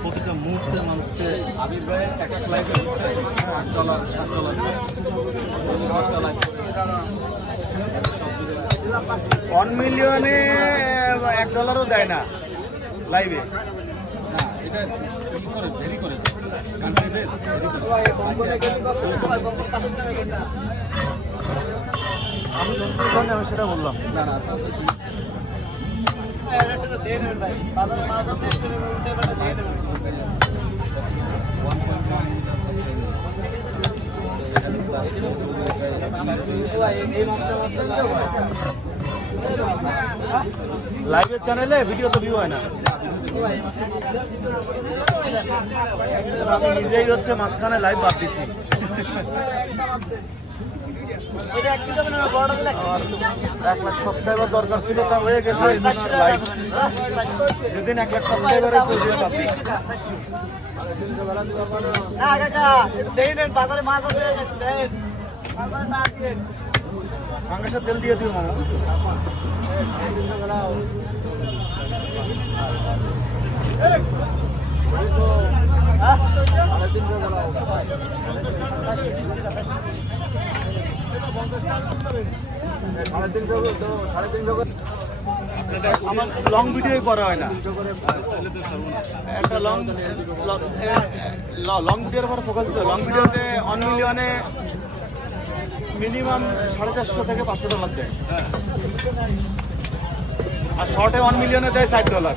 প্রতিটা মুহূর্তে মানুষকে আবির ভাই এক এক লাইফে আট ডলার সাত ডলার দশ ডলার ওয়ান মিলিয়নে এক ডলারও দেয় না লাইভে এটা করে ভেরি করে কান্ট্রি বেস আমি বললাম। লাইভের চ্যানেলে ভিডিও তো ভিউ হয় না আমি নিজেই হচ্ছে মাঝখানে লাইভ বাদ দিছি এক লাখ সাবস্ক্রাইবার দরকার ছিল তা হয়ে গেছে। লাইভ যেদিন এক লাখ সাবস্ক্রাইবার হয়েছে ওই দিন বাদ দিছি না কাকা দেই নেন বাজারে মাছ আছে দেন। বাজারে না দিয়ে। পাঙ্গাসের তেল দিয়ে দিও মামা। আমার লং ভিডিও করা হয় না। একটা লং লং ভিডিওর উপর ফোকাস লং ভিডিওতে অন মিলিয়নে মিনিমাম সাড়ে চারশো থেকে পাঁচশো ডলার দেয়। আর শর্টে ওয়ান মিলিয়নে দেয় ষাট ডলার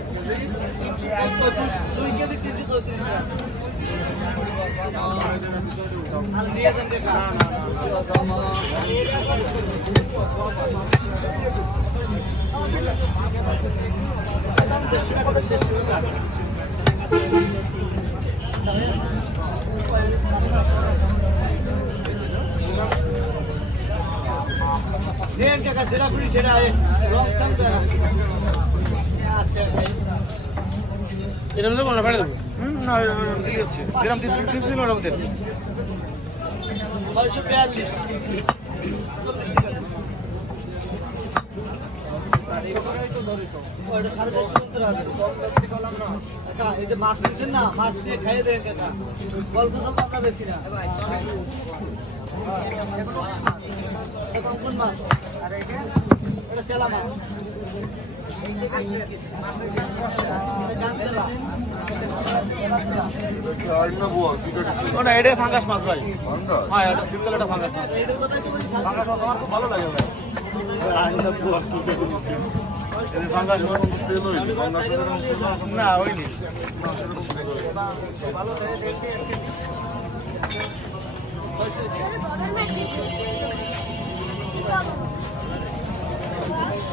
আঠাশটি টাকা দেয় দিচ্ছি, আবার দেয় দিচ্ছি। না আর থাম তো না। দেবো না হচ্ছে তিন তিন দিন ওর মধ্যে ছয়শো বিয়াল্লিশ মাছ নিচ্ছেন না মাছ দিয়ে খাইয়ে দেন কাকা গল্প আমরা বেশি না এটা কোন মাছ এটা চেলা মাছ। ওটা এটাই ফাঙ্গাস মাছ ভাই? হ্যাঁ এটা সিঙ্গেল একটা ফাঙ্গাস মাছ। ফাঙ্গাস মাছ আমার খুব ভালো লাগে ভাই। মাছ। তেল